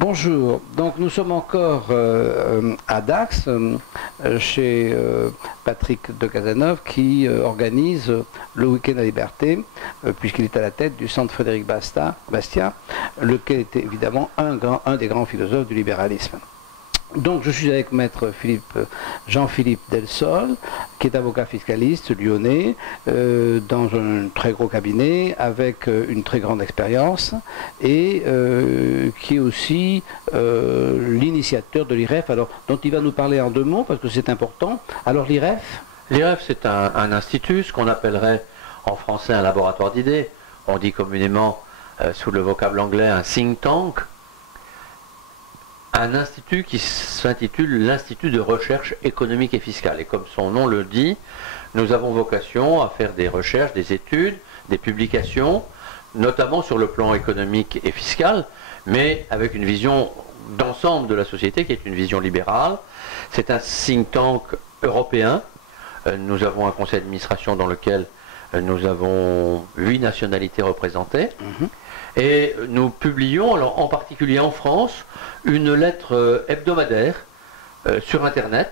Bonjour, donc nous sommes encore à Dax, chez Patrick de Cazeneuve qui organise le Week-end à Liberté, puisqu'il est à la tête du centre Frédéric Bastiat, lequel était évidemment un des grands philosophes du libéralisme. Donc je suis avec maître Jean-Philippe Delsol, qui est avocat fiscaliste lyonnais, dans un très gros cabinet, avec une très grande expérience, et qui est aussi l'initiateur de l'IREF, alors dont il va nous parler en deux mots, parce que c'est important. Alors l'IREF? L'IREF, c'est un institut, ce qu'on appellerait en français un laboratoire d'idées. On dit communément, sous le vocable anglais, un think tank. Un institut qui s'intitule l'Institut de recherche économique et fiscale. Et comme son nom le dit, nous avons vocation à faire des recherches, des études, des publications, notamment sur le plan économique et fiscal, mais avec une vision d'ensemble de la société qui est une vision libérale. C'est un think tank européen. Nous avons un conseil d'administration dans lequel nous avons 8 nationalités représentées. Et nous publions, alors en particulier en France, une lettre hebdomadaire sur Internet.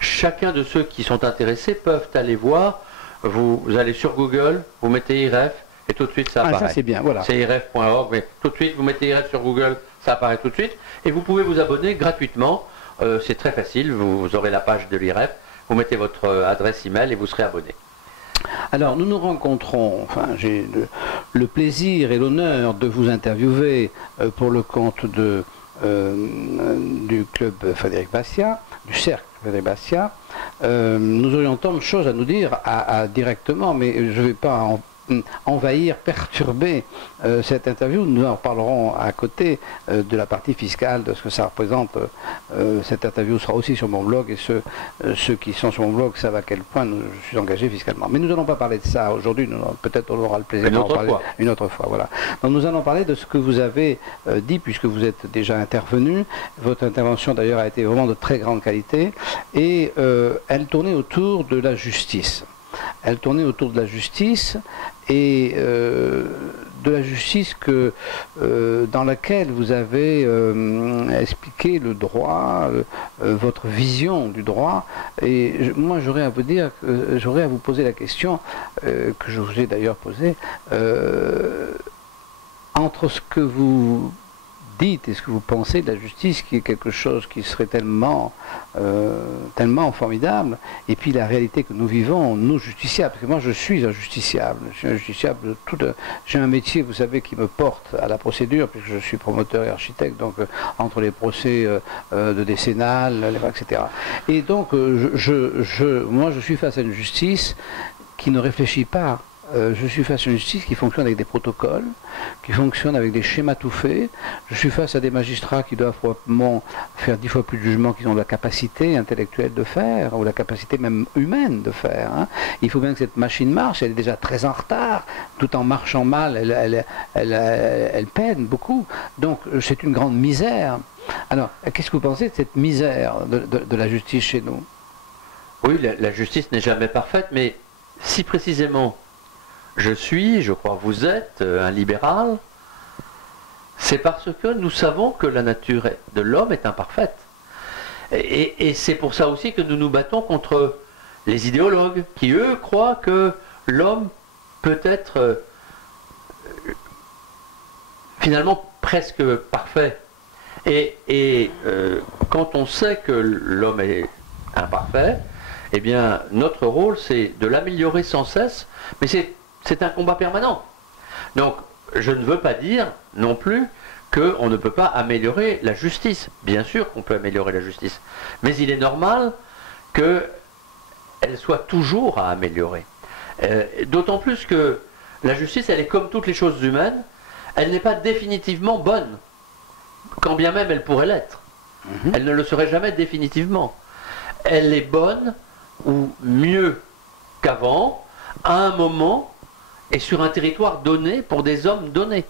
Chacun de ceux qui sont intéressés peuvent aller voir. Vous allez sur Google, vous mettez IREF et tout de suite ça apparaît. Ça c'est bien, voilà. C'est IREF.org, mais tout de suite vous mettez IREF sur Google, ça apparaît tout de suite. Et vous pouvez vous abonner gratuitement. C'est très facile, vous aurez la page de l'IREF, vous mettez votre adresse email et vous serez abonné. Alors nous nous rencontrons, enfin j'ai le plaisir et l'honneur de vous interviewer pour le compte du club Frédéric Bastiat, du cercle Frédéric Bastiat. Nous aurions tant de choses à nous dire directement, mais je ne vais pas envahir, perturber cette interview. Nous en parlerons à côté de la partie fiscale, de ce que ça représente. Cette interview sera aussi sur mon blog, et ceux qui sont sur mon blog savent à quel point je suis engagé fiscalement. Mais nous n'allons pas parler de ça aujourd'hui, peut-être on aura le plaisir d'en parler une autre fois. Voilà. Donc nous allons parler de ce que vous avez dit, puisque vous êtes déjà intervenu. Votre intervention d'ailleurs a été vraiment de très grande qualité, et elle tournait autour de la justice. Elle tournait autour de la justice, et de la justice dans laquelle vous avez expliqué le droit, votre vision du droit. Et moi j'aurais à vous dire, j'aurais à vous poser la question que je vous ai d'ailleurs posée, entre ce que vous dites et ce que vous pensez de la justice, qui est quelque chose qui serait tellement formidable, et puis la réalité que nous vivons, nous justiciables, parce que moi je suis un justiciable, j'ai un métier, vous savez, qui me porte à la procédure, puisque je suis promoteur et architecte, donc entre les procès de décennale, etc. Et donc moi je suis face à une justice qui ne réfléchit pas. Je suis face à une justice qui fonctionne avec des protocoles, qui fonctionne avec des schémas tout faits. Je suis face à des magistrats qui doivent probablement faire 10 fois plus de jugements qu'ils ont la capacité intellectuelle de faire, ou la capacité même humaine de faire. Il faut bien que cette machine marche, elle est déjà très en retard, tout en marchant mal, elle peine beaucoup. Donc c'est une grande misère. Alors, qu'est-ce que vous pensez de cette misère de la justice chez nous? Oui, la justice n'est jamais parfaite, mais si précisément je crois que vous êtes un libéral, c'est parce que nous savons que la nature de l'homme est imparfaite. Et c'est pour ça aussi que nous nous battons contre les idéologues, qui eux croient que l'homme peut être finalement presque parfait. Et quand on sait que l'homme est imparfait, eh bien notre rôle c'est de l'améliorer sans cesse, mais c'est un combat permanent. Donc, je ne veux pas dire non plus qu'on ne peut pas améliorer la justice. Bien sûr qu'on peut améliorer la justice. Mais il est normal qu'elle soit toujours à améliorer. D'autant plus que la justice, elle est comme toutes les choses humaines, elle n'est pas définitivement bonne, quand bien même elle pourrait l'être. Elle ne le serait jamais définitivement. Elle est bonne, ou mieux qu'avant, à un moment, et sur un territoire donné, pour des hommes donnés.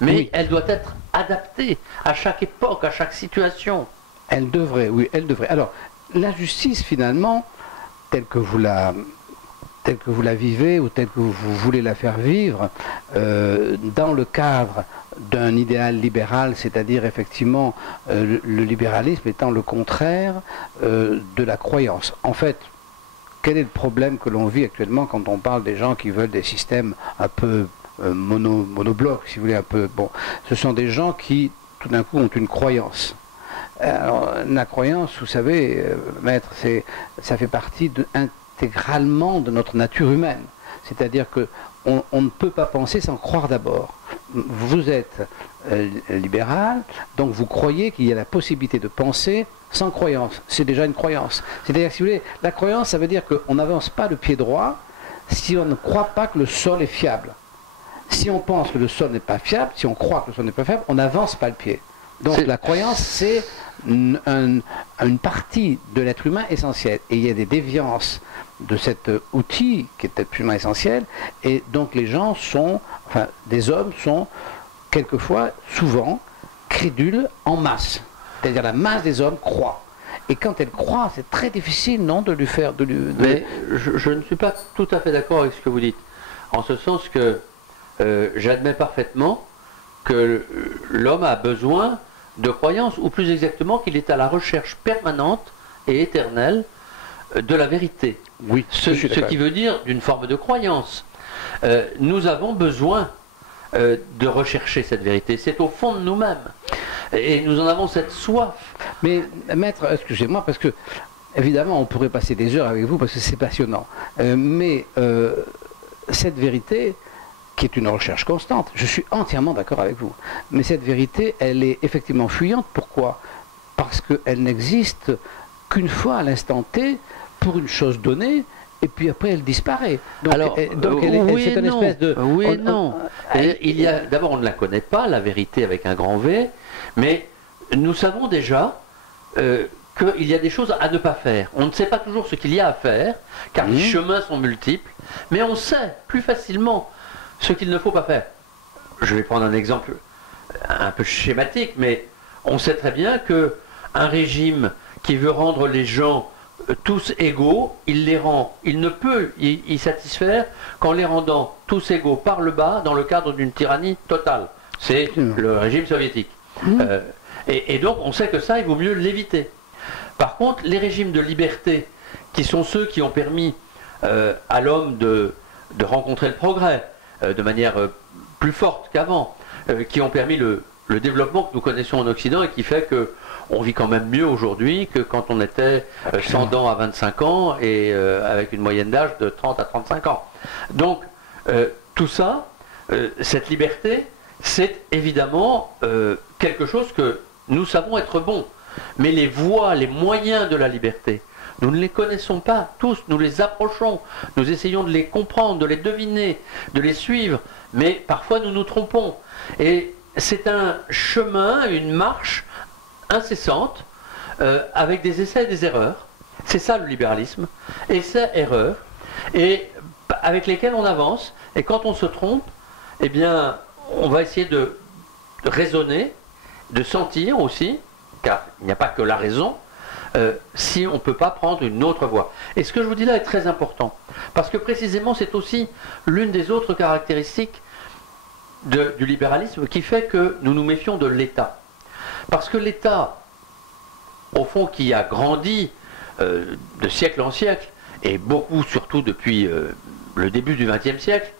Mais oui, elle doit être adaptée à chaque époque, à chaque situation. Elle devrait, oui, elle devrait. Alors, la justice, finalement, telle que vous la telle que vous la vivez ou telle que vous voulez la faire vivre, dans le cadre d'un idéal libéral, c'est-à-dire effectivement le libéralisme étant le contraire de la croyance. En fait, quel est le problème que l'on vit actuellement quand on parle des gens qui veulent des systèmes un peu monoblocs, si vous voulez, un peu... Bon, ce sont des gens qui, tout d'un coup, ont une croyance. Alors, la croyance, vous savez, maître, ça fait partie intégralement de notre nature humaine. C'est-à-dire qu'on ne peut pas penser sans croire d'abord. Vous êtes libéral, donc vous croyez qu'il y a la possibilité de penser sans croyance. C'est déjà une croyance. C'est-à-dire, si vous voulez, la croyance, ça veut dire qu'on n'avance pas le pied droit si on ne croit pas que le sol est fiable. Si on pense que le sol n'est pas fiable, si on croit que le sol n'est pas fiable, on n'avance pas le pied. Donc la croyance, c'est une partie de l'être humain essentielle. Et il y a des déviances de cet outil qui est l'être humain essentiel. Et donc les gens sont, enfin des hommes sont quelquefois, souvent, crédules en masse. C'est-à-dire la masse des hommes croit. Et quand elle croit, c'est très difficile, non, de lui faire... Mais je ne suis pas tout à fait d'accord avec ce que vous dites. En ce sens que j'admets parfaitement que l'homme a besoin de croyances, ou plus exactement qu'il est à la recherche permanente et éternelle de la vérité. Oui, ce qui veut dire d'une forme de croyance. Nous avons besoin de rechercher cette vérité. C'est au fond de nous-mêmes. Et nous en avons cette soif. Mais, maître, excusez-moi, parce que, évidemment, on pourrait passer des heures avec vous, parce que c'est passionnant. Mais cette vérité, qui est une recherche constante, je suis entièrement d'accord avec vous. Mais cette vérité, elle est effectivement fuyante. Pourquoi? Parce qu'elle n'existe qu'une fois à l'instant T, pour une chose donnée, et puis après elle disparaît. Donc, c'est une espèce de... Oui et non. Il y a, d'abord, on ne la connaît pas, la vérité avec un grand V, mais nous savons déjà qu'il y a des choses à ne pas faire. On ne sait pas toujours ce qu'il y a à faire, car les chemins sont multiples, mais on sait plus facilement ce qu'il ne faut pas faire. Je vais prendre un exemple un peu schématique, mais on sait très bien qu'un régime qui veut rendre les gens tous égaux, il ne peut y satisfaire qu'en les rendant tous égaux par le bas dans le cadre d'une tyrannie totale. C'est le régime soviétique. Et donc on sait que ça, il vaut mieux l'éviter. Par contre, les régimes de liberté, qui sont ceux qui ont permis à l'homme de rencontrer le progrès de manière plus forte qu'avant, qui ont permis le développement que nous connaissons en Occident et qui fait que on vit quand même mieux aujourd'hui que quand on était sans dents à 25 ans et avec une moyenne d'âge de 30 à 35 ans. Donc, tout ça, cette liberté, c'est évidemment quelque chose que nous savons être bon. Mais les voies, les moyens de la liberté, nous ne les connaissons pas tous, nous les approchons, nous essayons de les comprendre, de les deviner, de les suivre, mais parfois nous nous trompons. Et c'est un chemin, une marche incessante, avec des essais et des erreurs. C'est ça le libéralisme, essais, erreurs, et avec lesquels on avance, et quand on se trompe, eh bien, on va essayer de raisonner, de sentir aussi, car il n'y a pas que la raison, si on ne peut pas prendre une autre voie. Et ce que je vous dis là est très important, parce que précisément c'est aussi l'une des autres caractéristiques du libéralisme qui fait que nous nous méfions de l'État. Parce que l'État, au fond, qui a grandi de siècle en siècle, et beaucoup surtout depuis le début du XXe siècle,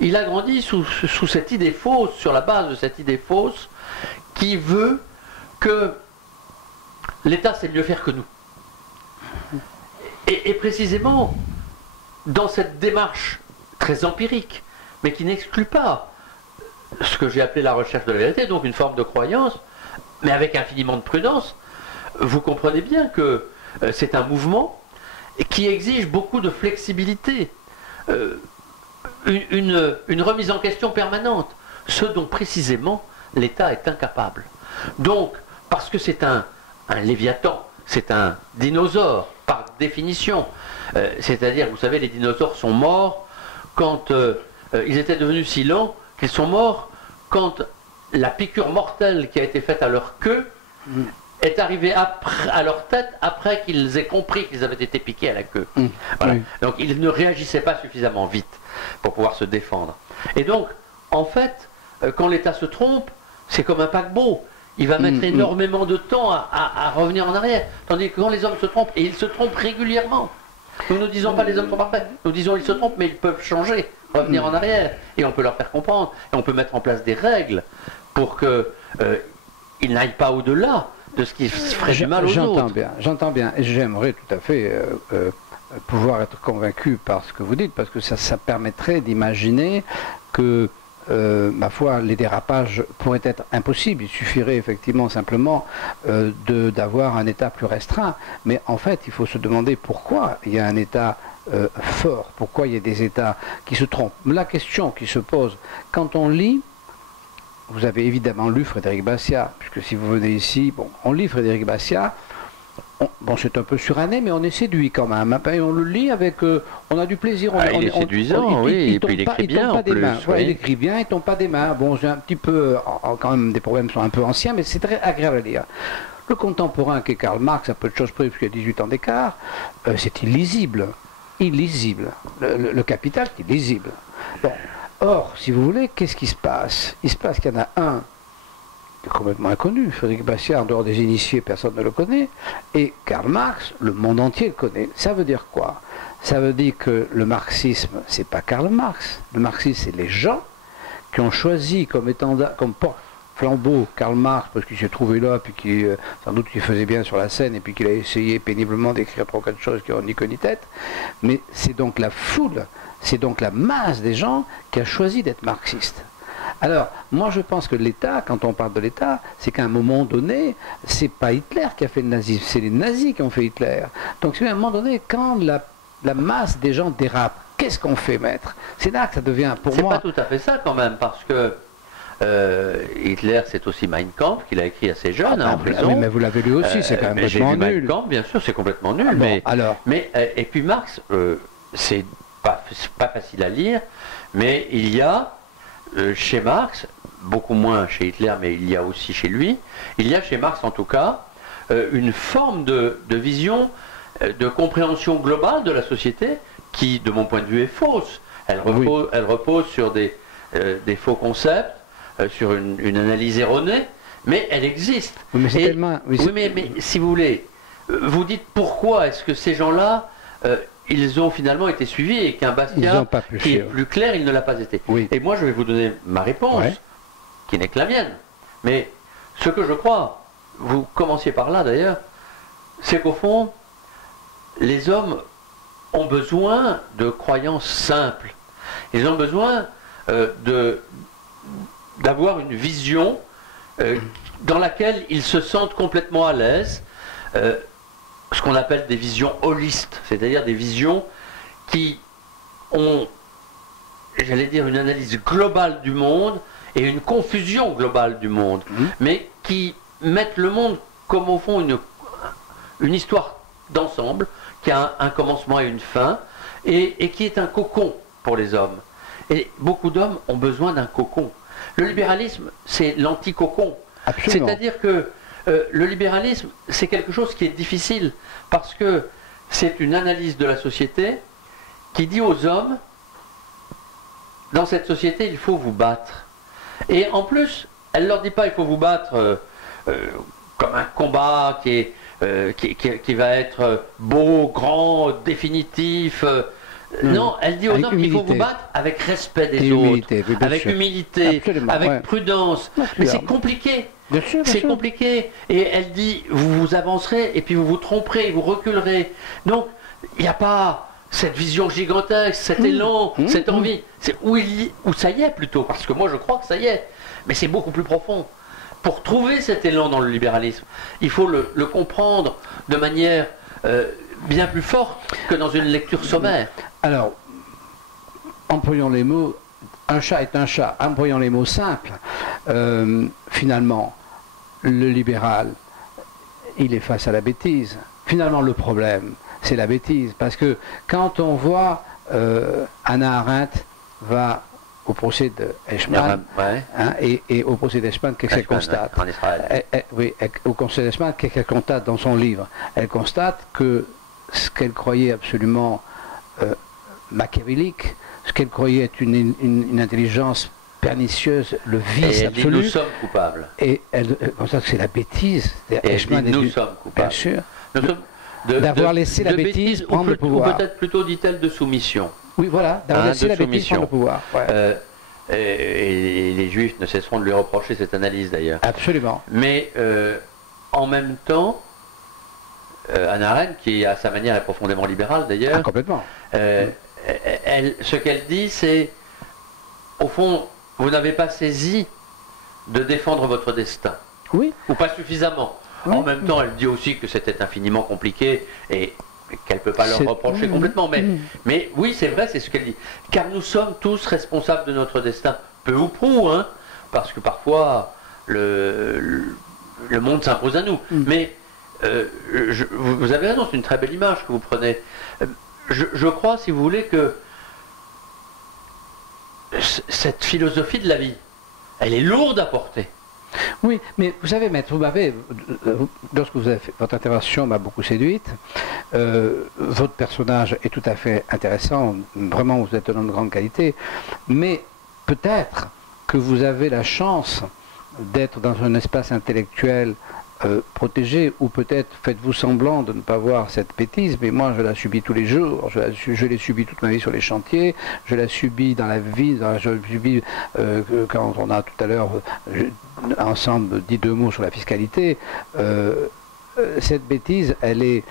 il a grandi sous cette idée fausse, sur la base de cette idée fausse, qui veut que l'État sait mieux faire que nous. Et précisément, dans cette démarche très empirique, mais qui n'exclut pas ce que j'ai appelé la recherche de la vérité, donc une forme de croyance, mais avec infiniment de prudence, vous comprenez bien que c'est un mouvement qui exige beaucoup de flexibilité, une remise en question permanente, ce dont précisément l'État est incapable. Donc, parce que c'est un léviathan, c'est un dinosaure, par définition, c'est-à-dire, vous savez, les dinosaures sont morts quand ils étaient devenus si lents qu'ils sont morts quand la piqûre mortelle qui a été faite à leur queue est arrivé à leur tête après qu'ils aient compris qu'ils avaient été piqués à la queue. Voilà. Oui. Donc ils ne réagissaient pas suffisamment vite pour pouvoir se défendre. Et donc, en fait, quand l'État se trompe, c'est comme un paquebot. Il va mettre énormément de temps à revenir en arrière. Tandis que quand les hommes se trompent, et ils se trompent régulièrement, nous ne disons pas les hommes sont parfaits, nous disons ils se trompent, mais ils peuvent changer, revenir en arrière. Et on peut leur faire comprendre, et on peut mettre en place des règles pour qu'ils n'aillent pas au-delà de ce qui ferait du mal aux autres. J'entends bien, et j'aimerais tout à fait pouvoir être convaincu par ce que vous dites, parce que ça permettrait d'imaginer que, ma foi, les dérapages pourraient être impossibles. Il suffirait effectivement simplement d'avoir un État plus restreint. Mais en fait, il faut se demander pourquoi il y a un État fort, pourquoi il y a des États qui se trompent. La question qui se pose, quand on lit, vous avez évidemment lu Frédéric Bastiat, puisque si vous venez ici, bon, on lit Frédéric Bastiat, bon, c'est un peu suranné, mais on est séduit quand même. Et on le lit avec, on a du plaisir. Il est séduisant, oui, et puis il écrit bien en plus. Il écrit bien, il tombe pas des mains. Bon, j'ai un petit peu, quand même, des problèmes sont un peu anciens, mais c'est très agréable à lire. Le contemporain qui est Karl Marx, à peu de choses près, puisqu'il y a 18 ans d'écart, c'est illisible. Illisible. Le Capital, c'est illisible. Bon. Or, si vous voulez, qu'est-ce qui se passe? Il se passe qu'il y en a un qui est complètement inconnu. Frédéric Bastiat, en dehors des initiés, personne ne le connaît. Et Karl Marx, le monde entier le connaît. Ça veut dire quoi? Ça veut dire que le marxisme, c'est pas Karl Marx. Le marxisme, c'est les gens qui ont choisi comme porte-flambeau Karl Marx, parce qu'il s'est trouvé là, puis qu'il, sans doute qu'il faisait bien sur la scène, et puis qu'il a essayé péniblement d'écrire 3 ou 4 choses qui n'ont ni queue ni tête. Mais c'est donc la foule, c'est donc la masse des gens qui a choisi d'être marxiste. Alors, moi je pense que l'État, quand on parle de l'État, c'est qu'à un moment donné, c'est pas Hitler qui a fait le nazisme, c'est les nazis qui ont fait Hitler. Donc à un moment donné, quand la masse des gens dérape, qu'est-ce qu'on fait, maître? C'est là que ça devient, pour moi... C'est pas tout à fait ça quand même, parce que Hitler, c'est aussi Mein Kampf qu'il a écrit assez jeune, en prison. Oui, mais vous l'avez lu aussi, c'est quand même complètement nul. Mein Kampf, bien sûr, c'est complètement nul. Et puis Marx, c'est pas facile à lire, mais il y a chez Marx, beaucoup moins chez Hitler, mais il y a aussi chez lui, il y a chez Marx en tout cas, une forme de vision, de compréhension globale de la société qui, de mon point de vue, est fausse. Elle repose sur des faux concepts, sur une analyse erronée, mais elle existe. Oui, mais c'est tellement... mais si vous voulez, vous dites pourquoi est-ce que ces gens-là, ils ont finalement été suivis et qu'un Bastiat qui est plus clair, il ne l'a pas été. Oui. Et moi, je vais vous donner ma réponse, qui n'est que la mienne. Mais ce que je crois, vous commenciez par là d'ailleurs, c'est qu'au fond, les hommes ont besoin de croyances simples. Ils ont besoin d'avoir une vision dans laquelle ils se sentent complètement à l'aise, ce qu'on appelle des visions holistes, c'est-à-dire des visions qui ont, j'allais dire, une analyse globale du monde et une confusion globale du monde, mais qui mettent le monde comme au fond une histoire d'ensemble, qui a un commencement et une fin, et qui est un cocon pour les hommes. Et beaucoup d'hommes ont besoin d'un cocon. Le libéralisme, c'est l'anti-cocon. C'est-à-dire que le libéralisme, c'est quelque chose qui est difficile, parce que c'est une analyse de la société qui dit aux hommes, dans cette société, il faut vous battre. Et en plus, elle ne leur dit pas, il faut vous battre comme un combat qui va être beau, grand, définitif. Non, elle dit aux hommes qu'il faut vous battre avec respect des autres, avec humilité, avec prudence. Mais c'est compliqué. C'est compliqué. Et elle dit, vous avancerez et puis vous vous tromperez, vous reculerez. Donc, il n'y a pas cette vision gigantesque, cet élan, cette envie. C'est où ça y est plutôt, parce que moi je crois que ça y est. Mais c'est beaucoup plus profond. Pour trouver cet élan dans le libéralisme, il faut le comprendre de manière bien plus forte que dans une lecture sommaire. Alors, employons les mots, un chat est un chat, employons les mots simples. Finalement, le libéral, il est face à la bêtise. Finalement, le problème, c'est la bêtise. Parce que quand on voit Hannah Arendt va au procès de Eichmann, hein, et au procès d'Eichmann, qu'est-ce qu'elle constate? En Israël. Oui, au procès d'Eichmann, qu'est-ce qu'elle constate dans son livre? Elle constate que ce qu'elle croyait absolument machiavélique, ce qu'elle croyait être une intelligence pernicieuse, le vice absolu. Nous sommes coupables. Et elle constate que c'est la bêtise. Et nous sommes coupables. Bien sûr. D'avoir laissé la bêtise prendre le pouvoir. Ou peut-être plutôt, dit-elle, de soumission. Oui, voilà, d'avoir laissé la bêtise prendre le pouvoir. Ouais. Et les Juifs ne cesseront de lui reprocher cette analyse, d'ailleurs. Absolument. Mais en même temps, Hannah Arendt, qui à sa manière est profondément libérale, d'ailleurs, complètement. Ce qu'elle dit, c'est, au fond, vous n'avez pas saisi de défendre votre destin. Oui. Ou pas suffisamment. Oui. En même temps, elle dit aussi que c'était infiniment compliqué et qu'elle ne peut pas leur reprocher complètement. Mais oui, c'est vrai, c'est ce qu'elle dit. Car nous sommes tous responsables de notre destin, peu ou prou, hein, parce que parfois, le monde s'impose à nous. Mais vous avez raison, c'est une très belle image que vous prenez. Je crois, si vous voulez, que cette philosophie de la vie, elle est lourde à porter. Oui, mais vous savez, maître, lorsque vous avez fait, votre intervention m'a beaucoup séduite. Votre personnage est tout à fait intéressant. Vraiment, vous êtes un homme de grande qualité. Mais peut-être que vous avez la chance d'être dans un espace intellectuel protégé, ou peut-être faites-vous semblant de ne pas voir cette bêtise, mais moi je la subis tous les jours, je l'ai subie toute ma vie sur les chantiers, je la subis dans la vie, je la subis quand on a tout à l'heure ensemble dit 2 mots sur la fiscalité. Cette bêtise, elle est...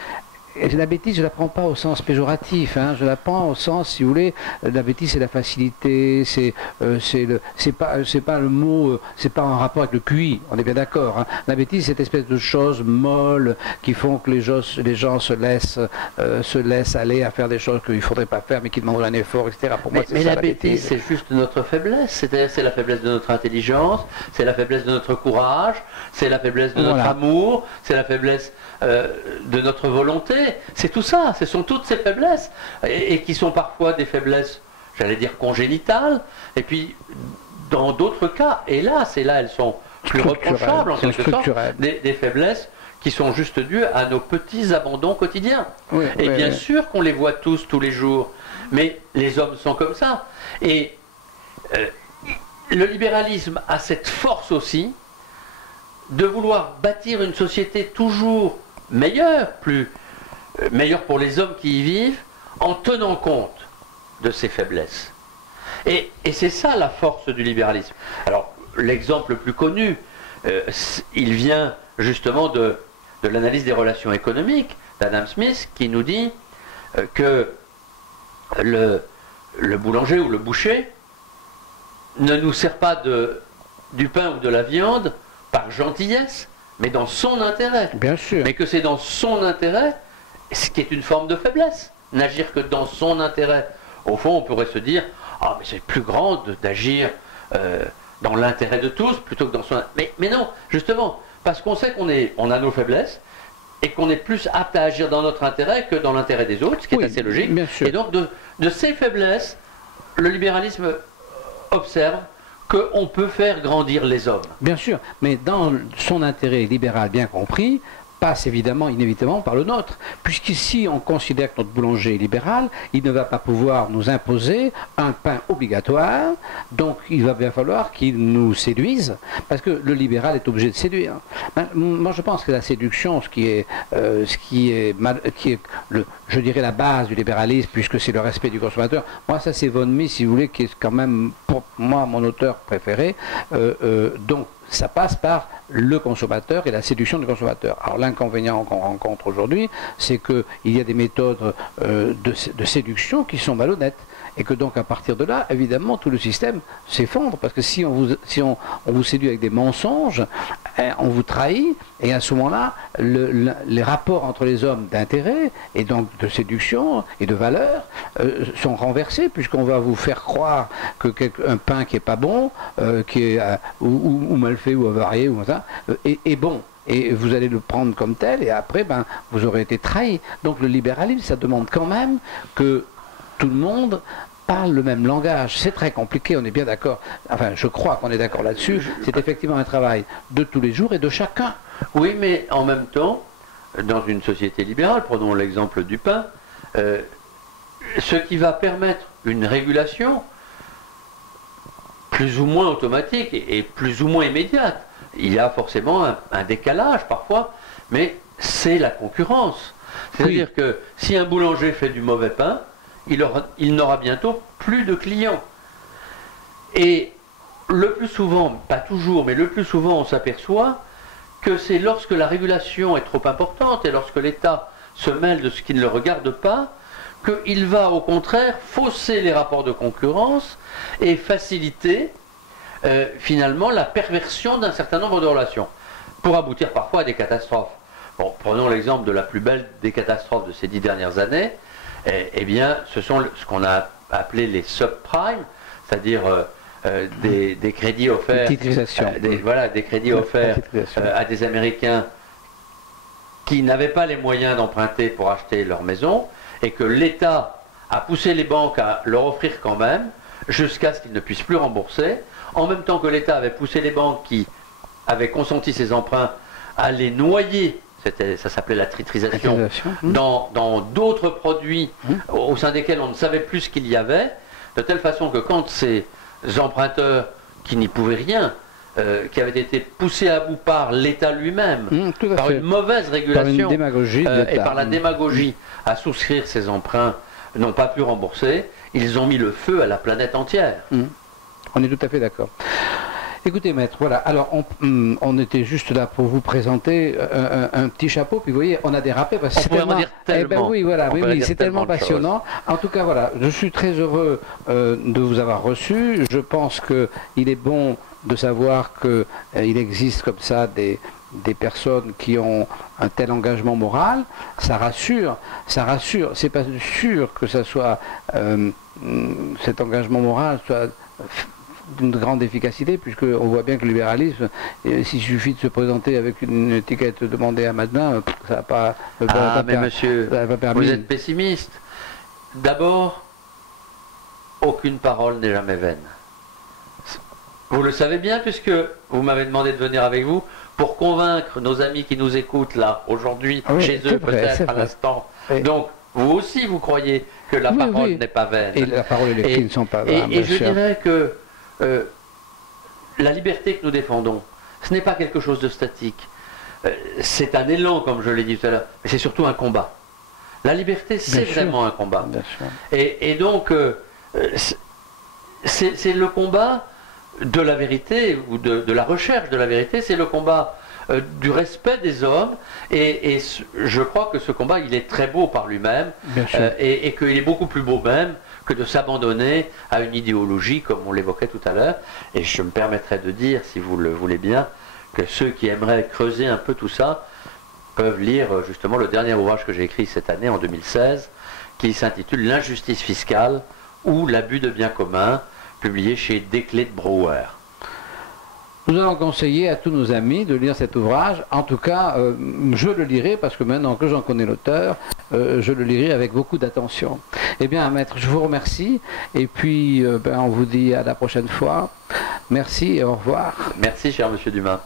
La bêtise, je ne la prends pas au sens péjoratif, hein, je la prends au sens, si vous voulez, la bêtise c'est la facilité, c'est pas le mot, c'est pas en rapport avec le QI, on est bien d'accord. Hein. La bêtise, c'est cette espèce de choses molles qui font que les gens se laissent aller à faire des choses qu'il ne faudrait pas faire, mais qui demandent un effort, etc. Pour moi, mais la bêtise, c'est juste notre faiblesse, c'est-à-dire c'est la faiblesse de notre intelligence, c'est la faiblesse de notre courage, c'est la faiblesse de notre amour, c'est la faiblesse de notre volonté. C'est tout ça, ce sont toutes ces faiblesses, et qui sont parfois des faiblesses, j'allais dire congénitales, et puis dans d'autres cas, hélas, et là elles sont plus reprochables en quelque sorte, des faiblesses qui sont juste dues à nos petits abandons quotidiens. Oui, et bien sûr qu'on les voit tous les jours, mais les hommes sont comme ça. Et le libéralisme a cette force aussi de vouloir bâtir une société toujours meilleure, meilleure pour les hommes qui y vivent, en tenant compte de ces faiblesses. Et c'est ça la force du libéralisme. Alors, l'exemple le plus connu, il vient justement de l'analyse des relations économiques d'Adam Smith, qui nous dit que le boulanger ou le boucher ne nous sert pas du pain ou de la viande par gentillesse, mais dans son intérêt. Bien sûr. Mais que c'est dans son intérêt, ce qui est une forme de faiblesse, n'agir que dans son intérêt. Au fond, on pourrait se dire, ah, mais c'est plus grand d'agir dans l'intérêt de tous plutôt que dans son... Mais non, justement, parce qu'on sait qu'on a nos faiblesses et qu'on est plus apte à agir dans notre intérêt que dans l'intérêt des autres, ce qui est assez logique. Bien sûr. Et donc, de ces faiblesses, le libéralisme observe qu'on peut faire grandir les hommes. Bien sûr, mais dans son intérêt libéral bien compris, passe évidemment, inévitablement par le nôtre. Puisqu'ici, on considère que notre boulanger est libéral, il ne va pas pouvoir nous imposer un pain obligatoire, donc il va bien falloir qu'il nous séduise, parce que le libéral est obligé de séduire. Moi, je pense que la séduction, je dirais la base du libéralisme, puisque c'est le respect du consommateur, moi, ça c'est Von Mises, si vous voulez, qui est quand même, pour moi, mon auteur préféré. Donc, ça passe par le consommateur et la séduction du consommateur. Alors l'inconvénient qu'on rencontre aujourd'hui, c'est qu'il y a des méthodes de séduction qui sont malhonnêtes. Et que donc à partir de là, évidemment, tout le système s'effondre. Parce que si on vous séduit avec des mensonges, on vous trahit. Et à ce moment-là, les rapports entre les hommes d'intérêt, et donc de séduction et de valeur, sont renversés, puisqu'on va vous faire croire qu'un pain qui n'est pas bon, qui est ou mal fait ou avarié, ou ça, est bon. Et vous allez le prendre comme tel, et après, vous aurez été trahi. Donc le libéralisme, ça demande quand même que tout le monde parlent le même langage. C'est très compliqué, on est bien d'accord. Enfin, je crois qu'on est d'accord là-dessus. C'est effectivement un travail de tous les jours et de chacun. Oui, mais en même temps, dans une société libérale, prenons l'exemple du pain, ce qui va permettre une régulation plus ou moins automatique et plus ou moins immédiate. Il y a forcément un décalage parfois, mais c'est la concurrence. C'est-à-dire que si un boulanger fait du mauvais pain, il n'aura bientôt plus de clients. Et le plus souvent, pas toujours, mais le plus souvent, on s'aperçoit que c'est lorsque la régulation est trop importante et lorsque l'État se mêle de ce qui ne le regarde pas, qu'il va au contraire fausser les rapports de concurrence et faciliter finalement la perversion d'un certain nombre de relations, pour aboutir parfois à des catastrophes. Bon, prenons l'exemple de la plus belle des catastrophes de ces 10 dernières années. Eh bien, ce sont ce qu'on a appelé les subprimes, c'est-à-dire des crédits offerts, des crédits offerts à des Américains qui n'avaient pas les moyens d'emprunter pour acheter leur maison, et que l'État a poussé les banques à leur offrir quand même, jusqu'à ce qu'ils ne puissent plus rembourser, en même temps que l'État avait poussé les banques qui avaient consenti ces emprunts à les noyer, ça s'appelait la titrisation, dans d'autres produits au sein desquels on ne savait plus ce qu'il y avait, de telle façon que quand ces emprunteurs qui n'y pouvaient rien, qui avaient été poussés à bout par l'État lui-même, par une mauvaise régulation, par une démagogie et par la démagogie à souscrire ces emprunts, n'ont pas pu rembourser, ils ont mis le feu à la planète entière. On est tout à fait d'accord. Écoutez, maître, voilà, alors on était juste là pour vous présenter un petit chapeau, puis vous voyez, on a dérapé parce que c'est tellement... Eh ben oui, voilà, oui, c'est tellement passionnant. En tout cas, voilà, je suis très heureux de vous avoir reçu. Je pense qu'il est bon de savoir qu'il existe comme ça des personnes qui ont un tel engagement moral. Ça rassure, ça rassure. C'est pas sûr que ça soit cet engagement moral soit d'une grande efficacité, puisqu'on voit bien que le libéralisme, s'il suffit de se présenter avec une étiquette demandée à Madelin, ça n'a pas... mais monsieur, vous êtes pessimiste. D'abord, aucune parole n'est jamais vaine. Vous le savez bien, puisque vous m'avez demandé de venir avec vous pour convaincre nos amis qui nous écoutent là, aujourd'hui, chez eux peut-être à l'instant. Donc, vous aussi, vous croyez que la parole n'est pas vaine. Et la parole et les cris ne sont pas vaines. Et je dirais que la liberté que nous défendons, ce n'est pas quelque chose de statique. C'est un élan, comme je l'ai dit tout à l'heure, mais c'est surtout un combat. La liberté, c'est vraiment un combat. Et donc, c'est le combat de la vérité, ou de la recherche de la vérité, c'est le combat du respect des hommes, et je crois que ce combat, il est très beau par lui-même, et qu'il est beaucoup plus beau même que de s'abandonner à une idéologie, comme on l'évoquait tout à l'heure. Et je me permettrai de dire, si vous le voulez bien, que ceux qui aimeraient creuser un peu tout ça peuvent lire justement le dernier ouvrage que j'ai écrit cette année, en 2016, qui s'intitule « L'injustice fiscale ou l'abus de biens communs », publié chez Desclés de Brouwer. Nous allons conseiller à tous nos amis de lire cet ouvrage. En tout cas, je le lirai, parce que maintenant que j'en connais l'auteur, je le lirai avec beaucoup d'attention. Eh bien, maître, je vous remercie. Et puis, on vous dit à la prochaine fois. Merci et au revoir. Merci, cher monsieur Dumas.